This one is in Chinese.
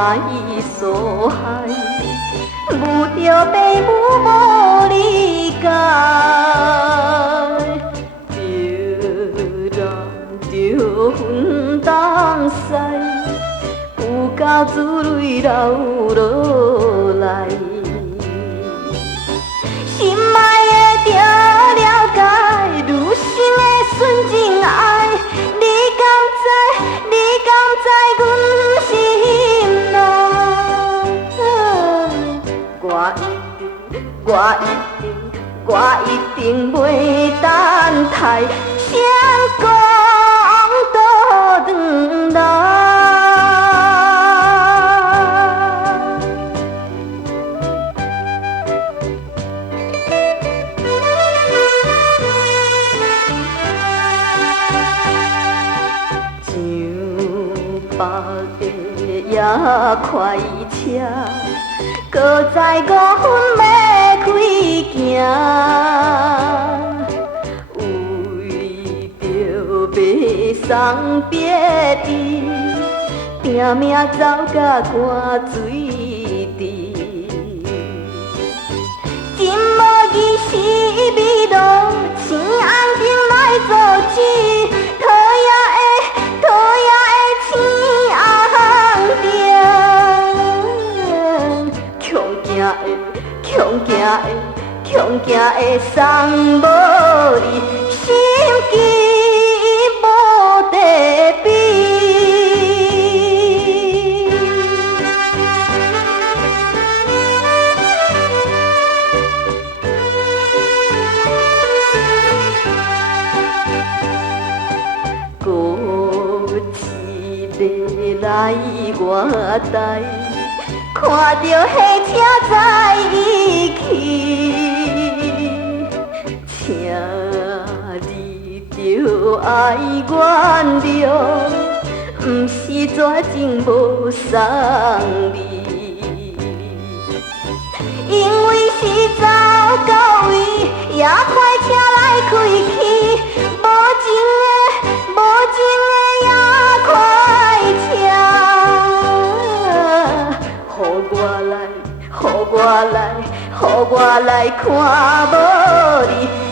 来所害，无着父母无理解，就咱著分东西，有够珠泪流落来。心爱的著了解，女性的纯情爱，你敢知阮心内？我一定袂等待，成功倒返来。北的夜快车，擱在5分要开行，为着要送别伊，拼命走甲汗水滴。真无疑十字路，青红灯来阻止，讨厌的恐惊会送无你，心急无得比。孤一个来月台，看著火车载伊去，请你著爱原谅，不是绝情无送你。因为是走到位，夜快车来开去，无情的夜快车。予我来看无你。